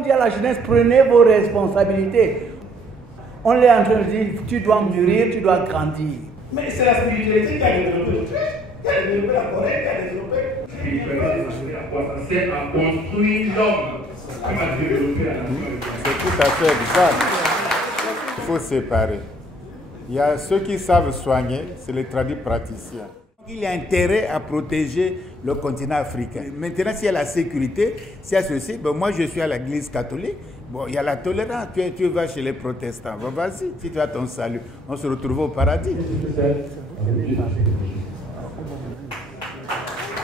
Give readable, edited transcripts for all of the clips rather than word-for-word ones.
on dit à la jeunesse, prenez vos responsabilités. On est en train de dire, tu dois mûrir, tu dois grandir. Mais c'est la spiritualité qui a développé l'Autriche, qui a développé la Corée, qui a développé... C'est à construire l'homme, comme à développer la nation. C'est tout à fait exact. Il faut séparer. Il y a ceux qui savent soigner, c'est les tradis praticiens. Il y a intérêt à protéger le continent africain. Maintenant, s'il y a la sécurité, s'il y a ceci, ben moi je suis à l'église catholique, bon, il y a la tolérance. Tu vas chez les protestants, bon, vas-y, si tu as ton salut, on se retrouve au paradis.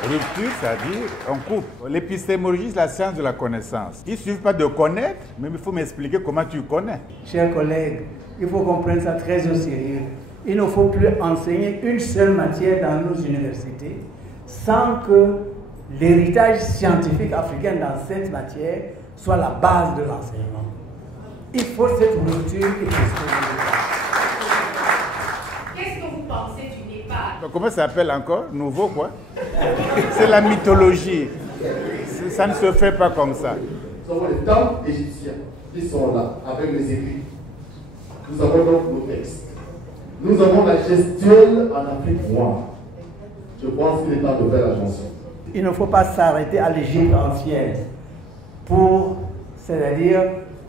Rupture, c'est-à-dire, on coupe. L'épistémologie, c'est la science de la connaissance. Il ne suffit pas de connaître, mais il faut m'expliquer comment tu connais. Chers collègues, il faut qu'on prenne ça très au sérieux. Il ne faut plus enseigner une seule matière dans nos universités sans que l'héritage scientifique africain dans cette matière soit la base de l'enseignement. Il faut cette rupture épistémologique. Qu'est-ce que vous pensez du Népal? Comment ça s'appelle encore? Nouveau quoi? C'est la mythologie. Ça ne se fait pas comme ça. Nous avons les temples égyptiens qui sont là avec les écrits. Nous avons donc nos textes. Nous avons la gestuelle en Afrique noire. Je pense qu'il est temps de faire la chanson. Il ne faut pas s'arrêter à l'Égypte ancienne pour, c'est-à-dire,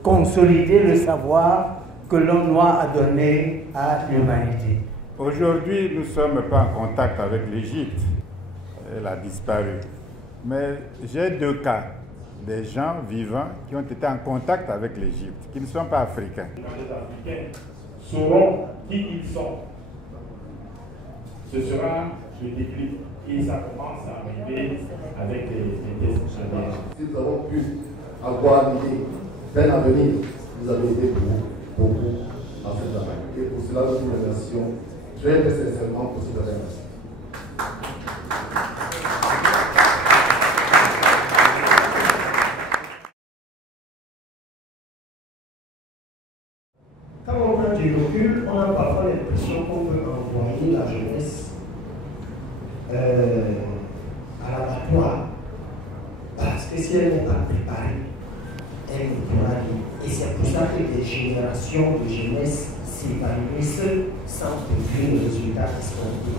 consolider le savoir que l'homme noir a donné à l'humanité. Aujourd'hui, nous ne sommes pas en contact avec l'Égypte. Elle a disparu. Mais j'ai deux cas. Des gens vivants qui ont été en contact avec l'Égypte, qui ne sont pas africains. Les Africains sauront qui ils sont. Ce sera le déclic. Et ça commence à arriver avec les tests. Si nous avons pu avoir l'idée d'un avenir, vous avez été pour beaucoup à cette affaire. Et pour cela, nous vous remercions très sincèrement pour cette affaire. Quand on prend du recul, on a parfois l'impression qu'on peut envoyer la jeunesse à l'abattoir. Parce que si elle n'est pas préparée, elle ne pourra rien. Et c'est pour ça que des générations de jeunesse s'épanouissent sans produire le résultat escompté.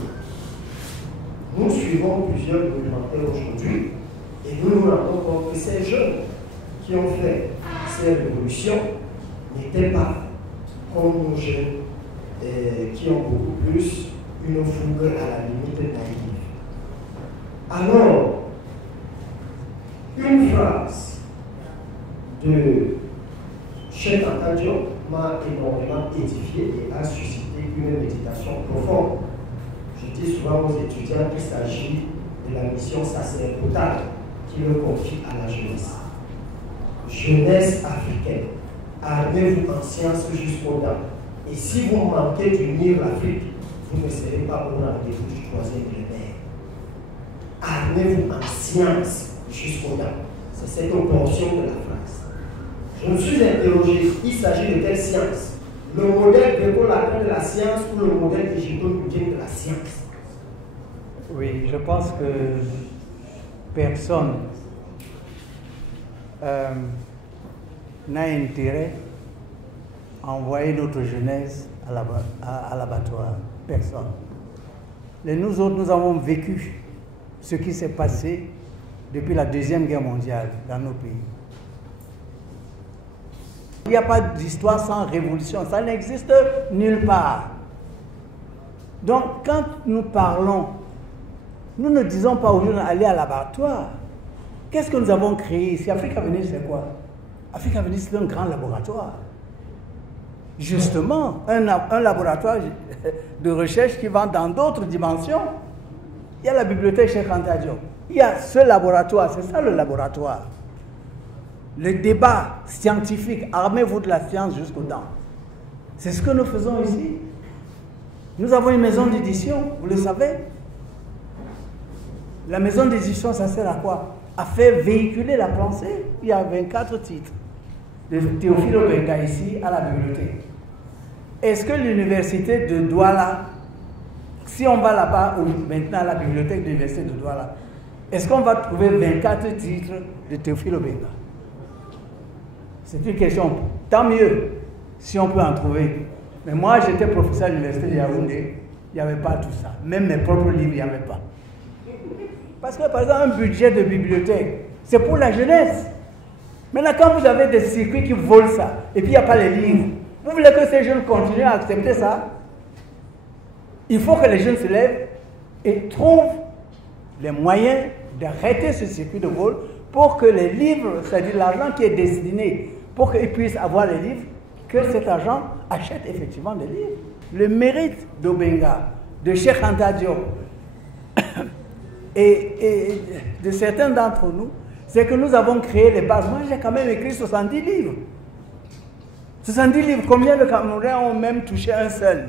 Nous suivons plusieurs documentaires aujourd'hui et nous nous rendons compte que ces jeunes qui ont fait ces révolutions n'étaient pas comme nos jeunes qui ont beaucoup plus une fougue à la limite naïve. Alors, une phrase de Cheikh Anta Diop m'a énormément édifié et a suscité une méditation profonde. Je dis souvent aux étudiants qu'il s'agit de la mission sacerdotale qui le confie à la jeunesse. Jeunesse africaine, armez-vous en sciences jusqu'aux dents. Et si vous manquez d'unir l'Afrique, vous ne serez pas au rendez-vous du troisième millénaire. Armez-vous en sciences jusqu'aux dents. C'est cette portion de la phrase. Je me suis interrogé, il s'agit de quelle science? Le modèle gréco-latin de la science ou le modèle égypto-nubien de la science? Oui, je pense que personne n'a intérêt à envoyer notre jeunesse à l'abattoir. Personne. Et nous autres, nous avons vécu ce qui s'est passé depuis la Deuxième Guerre mondiale dans nos pays. Il n'y a pas d'histoire sans révolution, ça n'existe nulle part. Donc, quand nous parlons, nous ne disons pas aux jeunes d'aller à l'abattoir. Qu'est-ce que nous avons créé ici? Afrique Avenir, c'est quoi? Afrique Avenir, c'est un grand laboratoire. Justement, un laboratoire de recherche qui va dans d'autres dimensions. Il y a la bibliothèque Cheikh Anta Diop. Il y a ce laboratoire, c'est ça le laboratoire. Le débat scientifique, armez-vous de la science jusqu'aux dents. C'est ce que nous faisons ici. Nous avons une maison d'édition, vous le savez. La maison d'édition, ça sert à quoi? À faire véhiculer la pensée. Il y a 24 titres de Théophile Obenga ici à la bibliothèque. Est-ce que l'université de Douala, si on va là-bas, ou maintenant à la bibliothèque de l'université de Douala, est-ce qu'on va trouver 24 titres de Théophile Obenga? C'est une question. Tant mieux si on peut en trouver. Mais moi, j'étais professeur à l'université de Yaoundé. Il n'y avait pas tout ça. Même mes propres livres, il n'y avait pas. Parce que, par exemple, un budget de bibliothèque, c'est pour la jeunesse. Maintenant, quand vous avez des circuits qui volent ça, et puis il n'y a pas les livres, vous voulez que ces jeunes continuent à accepter ça? Il faut que les jeunes se lèvent et trouvent les moyens d'arrêter ce circuit de vol pour que les livres, c'est-à-dire l'argent qui est destiné, pour qu'ils puissent avoir les livres, que cet argent achète effectivement des livres. Le mérite d'Obenga, de Cheikh Anta Diop et de certains d'entre nous, c'est que nous avons créé les bases. Moi, j'ai quand même écrit 70 livres. 70 livres, combien de Camerounais ont même touché un seul?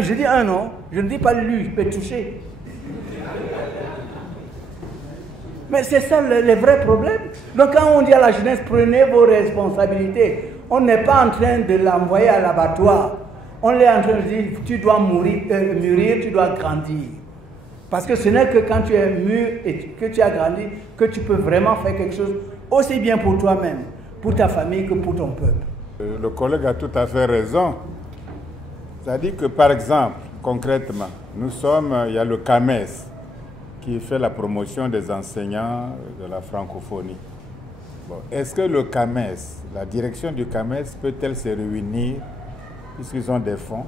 Je dis un, non, je ne dis pas lu, mais touché. Mais c'est ça le vrai problème. Donc quand on dit à la jeunesse, prenez vos responsabilités, on n'est pas en train de l'envoyer à l'abattoir. On est en train de dire, tu dois mûrir, tu dois grandir. Parce que ce n'est que quand tu es mûr et que tu as grandi que tu peux vraiment faire quelque chose aussi bien pour toi-même, pour ta famille que pour ton peuple. Le collègue a tout à fait raison. C'est-à-dire que, par exemple, concrètement, il y a le CAMES qui fait la promotion des enseignants de la francophonie. Bon, est-ce que le CAMES, la direction du CAMES, peut-elle se réunir, puisqu'ils ont des fonds,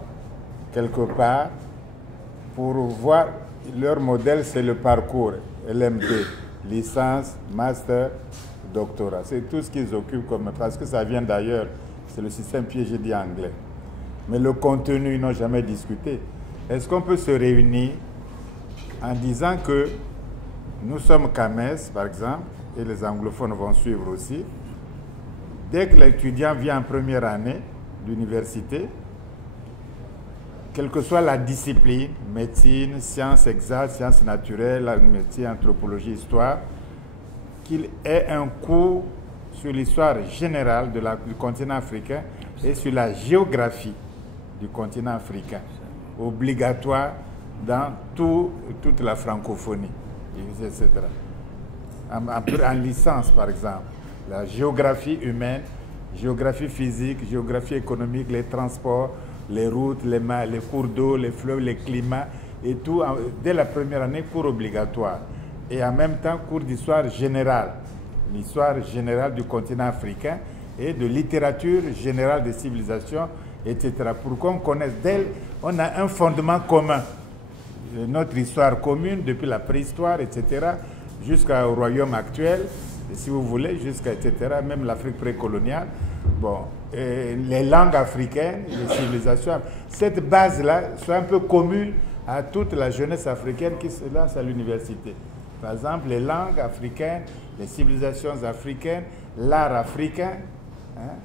quelque part, pour voir leur modèle, c'est le parcours LMD, licence, master, doctorat. C'est tout ce qu'ils occupent comme, parce que ça vient d'ailleurs, c'est le système piégé dit anglais. Mais le contenu, ils n'ont jamais discuté. Est-ce qu'on peut se réunir en disant que nous sommes CAMES, par exemple, et les anglophones vont suivre aussi. Dès que l'étudiant vient en première année d'université, quelle que soit la discipline, médecine, sciences exactes, sciences naturelles, médecine, anthropologie, histoire, qu'il ait un cours sur l'histoire générale du continent africain et sur la géographie du continent africain, obligatoire dans toute la francophonie, etc. En licence, par exemple, la géographie humaine, géographie physique, géographie économique, les transports, les routes, les cours d'eau, les fleuves, les climats, et tout, dès la première année, cours obligatoire. Et en même temps, cours d'histoire générale, l'histoire générale du continent africain et de littérature générale des civilisations, etc. Pour qu'on connaisse d'elle, on a un fondement commun. Notre histoire commune, depuis la préhistoire, etc., jusqu'au royaume actuel, si vous voulez, jusqu'à, etc., même l'Afrique précoloniale. Bon, les langues africaines, les civilisations, cette base-là soit un peu commune à toute la jeunesse africaine qui se lance à l'université. Par exemple, les langues africaines, les civilisations africaines, l'art africain, hein,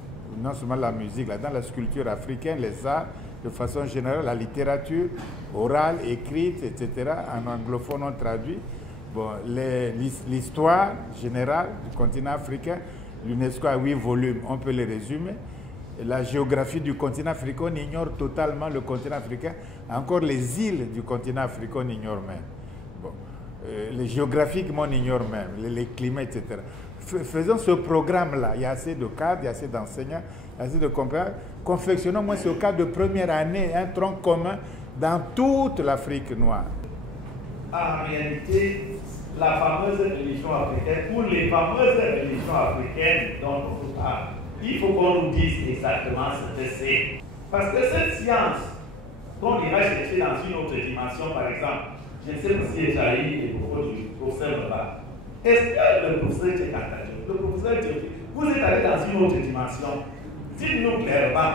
non seulement la musique, là, dans la sculpture africaine, les arts, de façon générale, la littérature orale, écrite, etc., en anglophone, on traduit. Bon, l'histoire générale du continent africain, l'UNESCO a 8 volumes, on peut les résumer. Et la géographie du continent africain, on ignore totalement le continent africain. Encore les îles du continent africain, on ignore même. Bon, les géographiquement, on ignore même, les climats, etc. Faisons ce programme-là. Il y a assez de cadres, il y a assez d'enseignants, il y a assez de compétences. Confectionnons moins ce cadre de première année, un tronc commun dans toute l'Afrique noire. En réalité, la fameuse religion africaine, ou les fameuses religions africaines dont on parle, il faut qu'on nous dise exactement ce que c'est. Parce que cette science qu'on ira chercher dans une autre dimension, par exemple, je ne sais pas si j'ai eu les propos du professeur là-bas. Est-ce que le professeur Tchekantadjo, le professeur Tchekantadjo, vous êtes allé dans une autre dimension? Dites-nous clairement.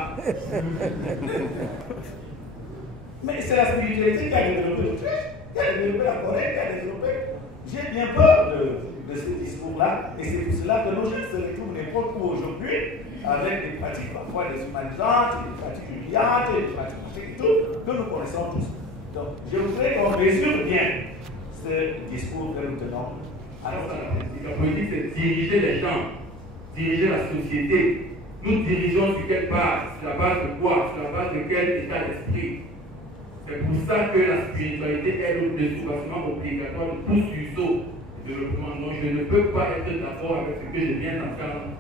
Mais c'est la spiritualité qui a développé le truc, qui a développé la Corée, qui a développé. J'ai bien peur de ce discours-là, et c'est pour cela que nos jeunes se retrouvent n'importe où aujourd'hui, avec des pratiques parfois déshumanisantes, des pratiques humiliantes, des pratiques et tout, que nous connaissons tous. Donc, je voudrais qu'on résume bien ce discours que nous tenons. Alors, la politique, c'est diriger les gens, diriger la société. Nous dirigeons sur quelle base? Sur la base de quoi? Sur la base de quel état d'esprit? C'est pour ça que la spiritualité est le développement obligatoire de tout suceau de développement. Donc je ne peux pas être d'accord avec ce que je viens d'entendre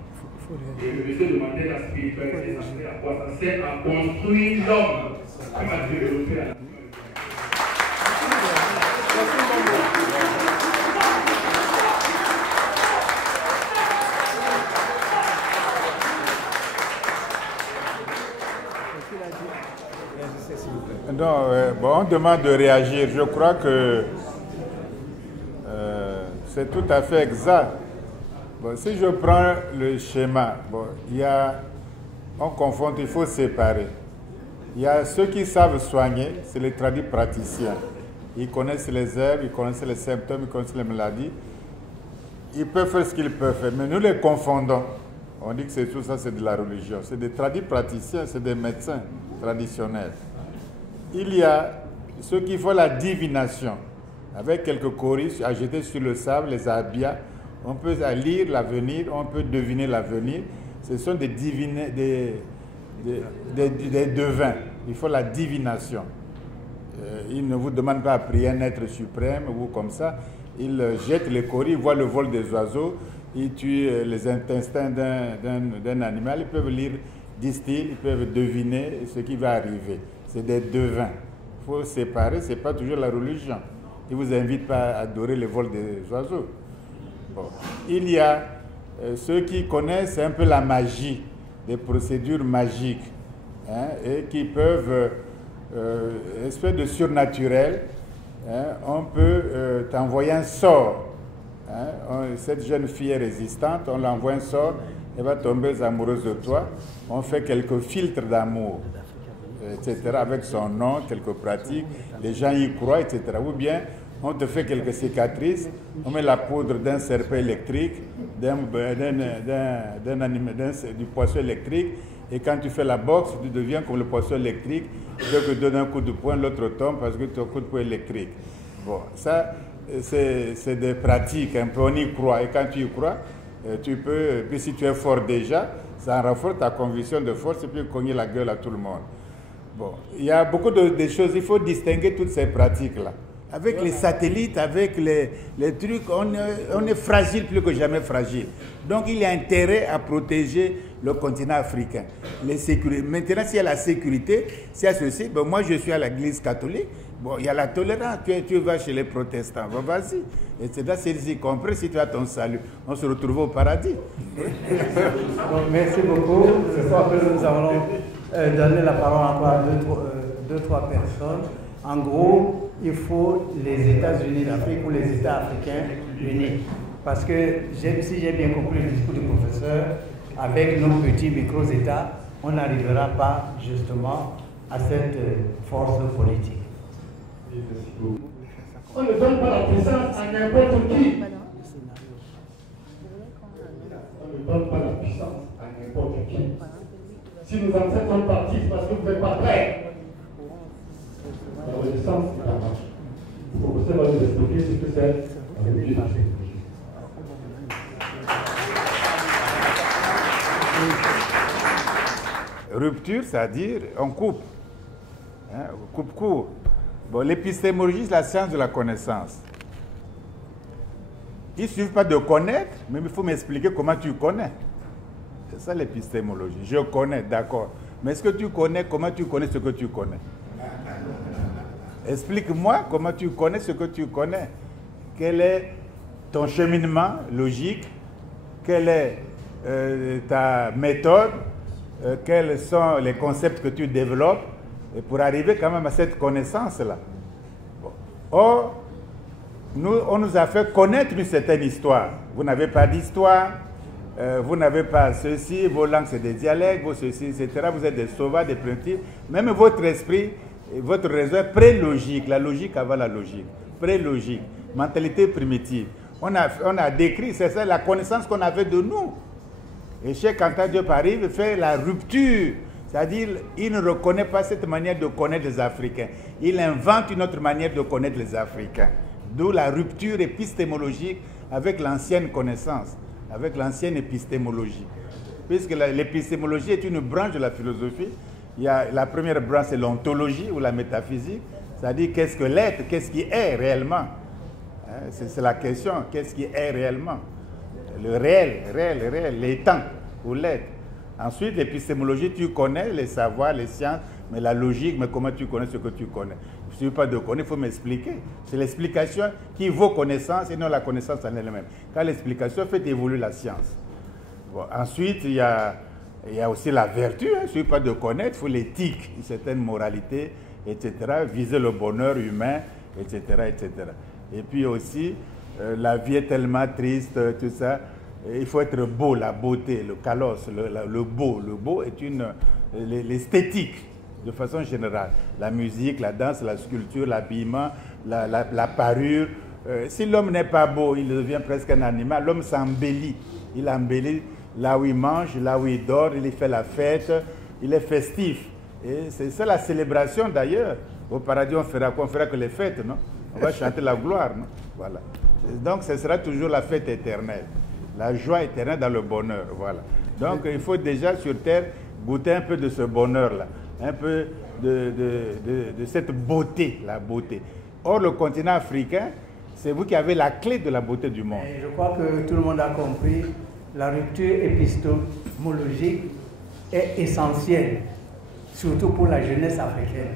Et le monsieur demandait la spiritualité, ça sert à quoi? Ça sert à construire l'homme, comme à développer la nature. Non, bon, on demande de réagir. Je crois que c'est tout à fait exact. Bon, si je prends le schéma, bon, on confond, il faut séparer. Il y a ceux qui savent soigner, c'est les tradis praticiens. Ils connaissent les herbes, ils connaissent les symptômes, ils connaissent les maladies. Ils peuvent faire ce qu'ils peuvent faire, mais nous les confondons. On dit que c'est tout ça, c'est de la religion. C'est des tradis praticiens, c'est des médecins traditionnels. Il y a ceux qui font la divination, avec quelques choris à jeter sur le sable, les abiyas. On peut lire l'avenir, on peut deviner l'avenir. Ce sont des devins. Il faut la divination. Ils ne vous demandent pas à prier un être suprême ou comme ça. Ils jettent les choris, ils voient le vol des oiseaux, ils tuent les intestins d'un animal. Ils peuvent lire, disent-ils, ils peuvent deviner ce qui va arriver. C'est des devins. Il faut séparer, ce n'est pas toujours la religion. Ils ne vous invitent pas à adorer le vol des oiseaux. Bon. Il y a ceux qui connaissent un peu la magie, des procédures magiques, hein, et qui peuvent, espèce de surnaturel, hein, on peut t'envoyer un sort. Hein, cette jeune fille est résistante, on l'envoie un sort, elle va tomber amoureuse de toi. On fait quelques filtres d'amour, etc., avec son nom, quelques pratiques, les gens y croient, etc. Ou bien, on te fait quelques cicatrices, on met la poudre d'un serpent électrique, du poisson électrique, et quand tu fais la boxe, tu deviens comme le poisson électrique, dès que tu donnes un coup de poing, l'autre tombe parce que tu as un coup de poing électrique. Bon, ça, c'est des pratiques, un peu, on y croit, et quand tu y crois, tu peux, puis si tu es fort déjà, ça renforce ta conviction de force et puis cogner la gueule à tout le monde. Bon, il y a beaucoup de choses, il faut distinguer toutes ces pratiques-là. Avec les satellites, avec les trucs, on est fragile plus que jamais fragile. Donc il y a intérêt à protéger le continent africain. Maintenant, s'il y a la sécurité, s'il y a ceci, ben moi je suis à l'église catholique, bon, il y a la tolérance, tu vas chez les protestants, bon, vas-y. Et c'est là, s'ils y comprennent, si tu as ton salut, on se retrouve au paradis. Merci beaucoup. Je crois que nous allons donner la parole encore à deux, trois personnes. En gros, il faut les États-Unis d'Afrique ou les États africains unis. Parce que si j'ai bien compris le discours du professeur, avec nos petits micro-États, on n'arrivera pas justement à cette force politique. On ne donne pas la puissance à n'importe qui. On ne donne pas la puissance à n'importe qui. Si nous en faisons partie, c'est parce que vous n'êtes pas prêts. La résistance, c'est la marche. Le professeur va nous expliquer ce que c'est la rupture d'Afrique. Rupture, c'est-à-dire on coupe. Hein, on coupe court. Bon, l'épistémologie, c'est la science de la connaissance. Il ne suffit pas de connaître, mais il faut m'expliquer comment tu connais. C'est ça l'épistémologie. Je connais, d'accord. Mais est-ce que tu connais, comment tu connais ce que tu connais? Explique-moi comment tu connais ce que tu connais. Quel est ton cheminement logique? Quelle est ta méthode? Quels sont les concepts que tu développes et pour arriver quand même à cette connaissance-là? Bon. Or, on nous a fait connaître une certaine histoire. Vous n'avez pas d'histoire, vous n'avez pas ceci, vos langues c'est des dialectes, vos ceci, etc. Vous êtes des sauvages, des primitifs. Même votre esprit, votre raison est pré-logique, la logique avant la logique. Pré-logique, mentalité primitive. On a décrit, c'est ça la connaissance qu'on avait de nous. Et Cheikh Anta Diop arrive et fait la rupture. C'est-à-dire, il ne reconnaît pas cette manière de connaître les Africains. Il invente une autre manière de connaître les Africains. D'où la rupture épistémologique avec l'ancienne connaissance, avec l'ancienne épistémologie. Puisque l'épistémologie est une branche de la philosophie. Il y a la première branche, c'est l'ontologie ou la métaphysique. C'est-à-dire, qu'est-ce que l'être, qu'est-ce qui est réellement? C'est la question, qu'est-ce qui est réellement? Le réel, les temps. ou lettres. Ensuite, l'épistémologie, tu connais les savoirs, les sciences, mais la logique, mais comment tu connais ce que tu connais? Il ne suffit pas de connaître, il faut m'expliquer. C'est l'explication qui vaut connaissance et non la connaissance en elle-même. Car l'explication fait évoluer la science. Bon, ensuite, il y a aussi la vertu, hein. Il ne suffit pas de connaître, il faut l'éthique, une certaine moralité, etc. Viser le bonheur humain, etc. etc. Et puis aussi, la vie est tellement triste, tout ça. Il faut être beau, la beauté, le kalos, le beau. Le beau est l'esthétique, de façon générale. La musique, la danse, la sculpture, l'habillement, la parure. Si l'homme n'est pas beau, il devient presque un animal. L'homme s'embellit. Il embellit là où il mange, là où il dort, il fait la fête, il est festif. Et c'est ça la célébration d'ailleurs. Au paradis, on fera quoi? On fera que les fêtes, non? On va chanter la gloire, non? Voilà. Donc, ce sera toujours la fête éternelle. La joie éternelle dans le bonheur, voilà. Donc, il faut déjà sur terre goûter un peu de ce bonheur-là, un peu de cette beauté, la beauté. Or, le continent africain, c'est vous qui avez la clé de la beauté du monde. Et je crois que tout le monde a compris, la rupture épistémologique est essentielle, surtout pour la jeunesse africaine.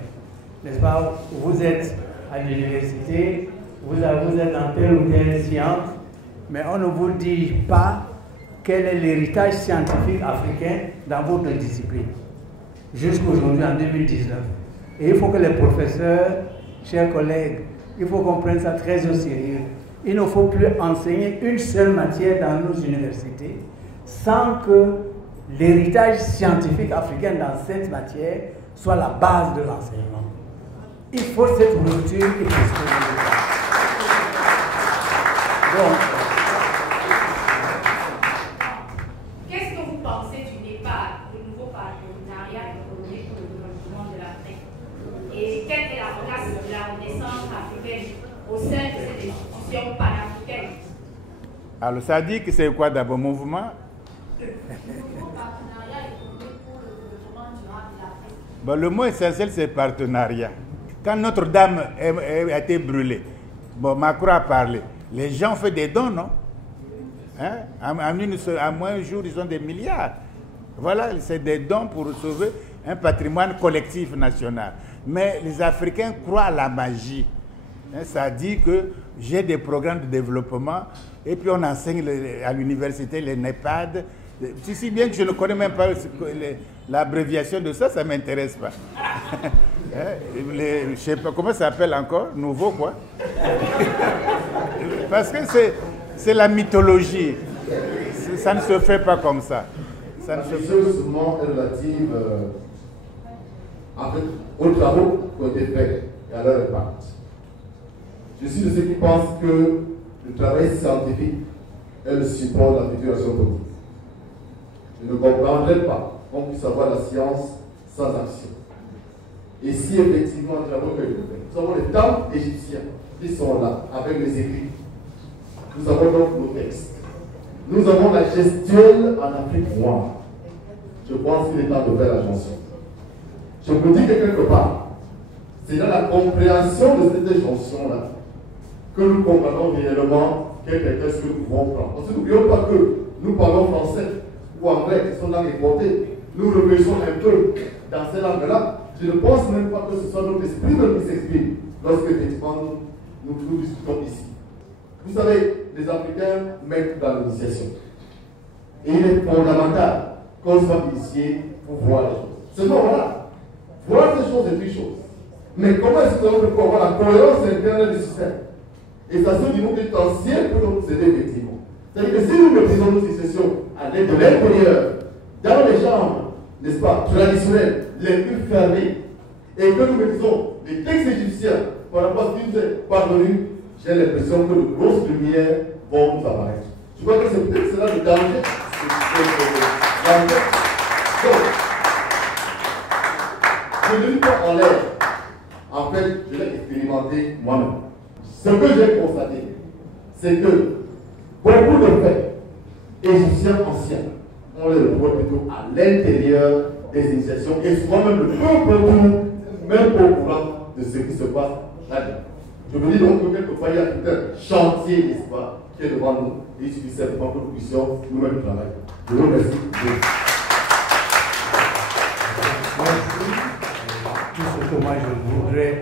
N'est-ce pas? Vous êtes à l'université, vous êtes dans telle ou telle science, mais on ne vous dit pas quel est l'héritage scientifique africain dans votre discipline, jusqu'aujourd'hui en 2019. Et il faut que les professeurs, chers collègues, il faut qu'on prenne ça très au sérieux. Il ne faut plus enseigner une seule matière dans nos universités sans que l'héritage scientifique africain dans cette matière soit la base de l'enseignement. Il faut cette rupture épistémologique. Donc, qu'est-ce que vous pensez du départ du nouveau partenariat économique pour le développement de l'Afrique? Et quelle est la place de la Renaissance africaine au sein de cette institution panafricaine? Alors, ça dit que c'est quoi d'abord, mouvement? Le nouveau partenariat économique pour le développement durable de l'Afrique. Bon, le mot essentiel, c'est partenariat. Quand Notre-Dame a été brûlée, bon, Macron a parlé. Les gens ont fait des dons, non? Hein? En moins un jour, ils ont des milliards. Voilà, c'est des dons pour sauver un patrimoine collectif national. Mais les Africains croient à la magie. Hein, ça dit que j'ai des programmes de développement et puis on enseigne à l'université les NEPAD. Si bien que je ne connais même pas l'abréviation de ça, ça ne m'intéresse pas. Je ne sais pas comment ça s'appelle encore, nouveau quoi. Parce que c'est la mythologie. Ça ne se fait pas comme ça. Ça la question seulement est relative aux travaux qui ont été faits et à leur impact. Je suis de ceux qui pensent que le travail scientifique est le support de la future action politique. Je ne comprendrais pas qu'on puisse avoir la science sans action. Et si effectivement les travaux que nous avons les temples égyptiens qui sont là avec les écrits, nous avons donc nos textes. Nous avons la gestuelle en Afrique noire. Je pense qu'il est temps de faire la chanson. Je me dis que quelque part, c'est dans la compréhension de cette chanson-là que nous comprenons réellement quel est ce que nous pouvons prendre. Parce que n'oublions pas que nous parlons français ou anglais, qui sont langues importées. Nous réfléchissons un peu dans ces langues-là. Je ne pense même pas que ce soit notre esprit même qui s'exprime lorsque effectivement nous discutons ici. Vous savez, les Africains mettent dans l'initiation. Et il est fondamental qu'on soit initié pour voir les choses. Seulement voilà, voir ces choses est une chose. Mais comment est-ce que nous pouvons avoir la cohérence interne du système? Et ça se niveau potentiel pour nous aider effectivement. C'est-à-dire que si nous maîtrisons nos successions à l'aide de l'intérieur, dans les chambres, n'est-ce pas, traditionnelles, les plus fermées, et que nous maîtrisons les textes égyptiens par rapport à ce qui nous est parvenu, j'ai l'impression que de grosses lumières vont nous apparaître. Je crois que c'est peut-être cela le danger. Donc, je ne lis pas en l'air. En fait, je l'ai expérimenté moi-même. Ce que j'ai constaté, c'est que beaucoup de faits égyptiens anciens, on les retrouve plutôt à l'intérieur des initiations et souvent même le peuple autour, même au courant de ce qui se passe là-dedans. Je me dis donc que quelquefois il y a tout un chantier, n'est-ce pas, qui est devant nous. il suffit simplement que nous puissions nous mettre au travail. Je vous remercie. Merci. Tout ce que moi je voudrais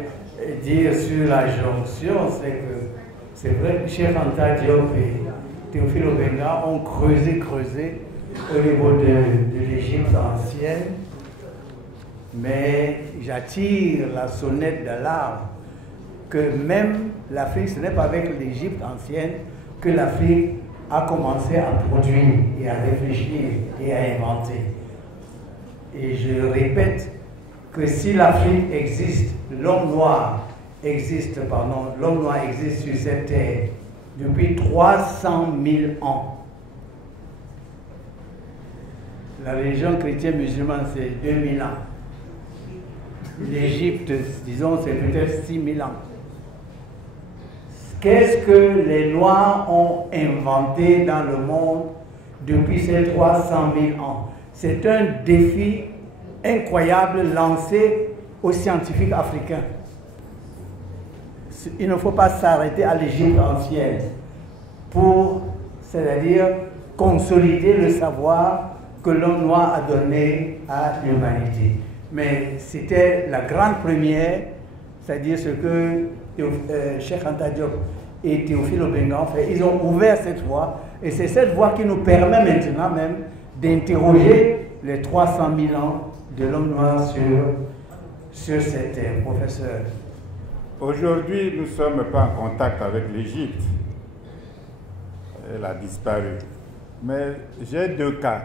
dire sur la jonction, c'est que c'est vrai que Cheikh Anta Diop et Théophile Obenga ont creusé au niveau de l'Égypte ancienne, mais j'attire la sonnette d'alarme que même l'Afrique, ce n'est pas avec l'Égypte ancienne que l'Afrique a commencé à produire et à réfléchir et à inventer. Et je répète que si l'Afrique existe, l'homme noir existe sur cette terre depuis 300 000 ans. La religion chrétienne musulmane, c'est 2000 ans. L'Égypte, disons, c'est peut-être 6000 ans. Qu'est-ce que les Noirs ont inventé dans le monde depuis ces 300 000 ans? C'est un défi incroyable lancé aux scientifiques africains. Il ne faut pas s'arrêter à l'Égypte ancienne pour, c'est-à-dire, consolider le savoir que l'homme noir a donné à l'humanité. Mais c'était la grande première, c'est-à-dire ce que Cheikh Anta Diop et Théophile Obenga ont fait. Ils ont ouvert cette voie, et c'est cette voie qui nous permet maintenant même d'interroger les 300 000 ans de l'homme noir sur cette terre, professeur. Aujourd'hui, nous ne sommes pas en contact avec l'Égypte. Elle a disparu. Mais j'ai deux cas,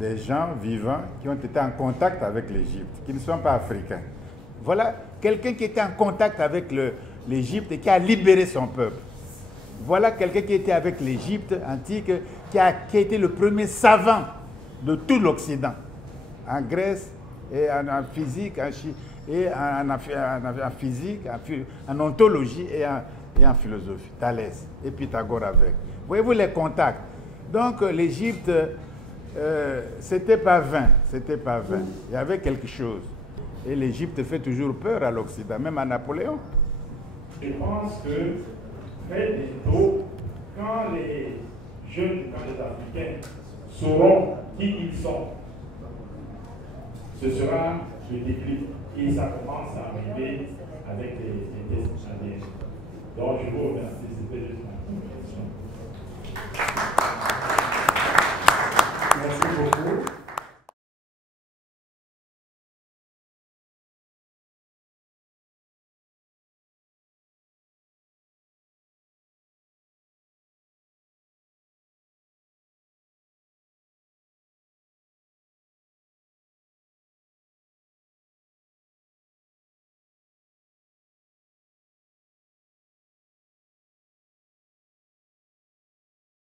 des gens vivants qui ont été en contact avec l'Égypte, qui ne sont pas africains. Voilà quelqu'un qui était en contact avec l'Égypte et qui a libéré son peuple. Voilà quelqu'un qui était avec l'Égypte antique, qui a été le premier savant de tout l'Occident, en Grèce et en physique, en physique, en ontologie et en philosophie. Thalès et Pythagore avec. Voyez-vous les contacts. Donc l'Égypte, c'était pas vain, c'était pas vain. Il y avait quelque chose. Et l'Égypte fait toujours peur à l'Occident, même à Napoléon. Je pense que très bientôt, quand les jeunes, quand les Africains sauront qui ils sont, ce sera le déclic. Et ça commence à arriver avec les tests ADN. Donc je vous remercie, c'était juste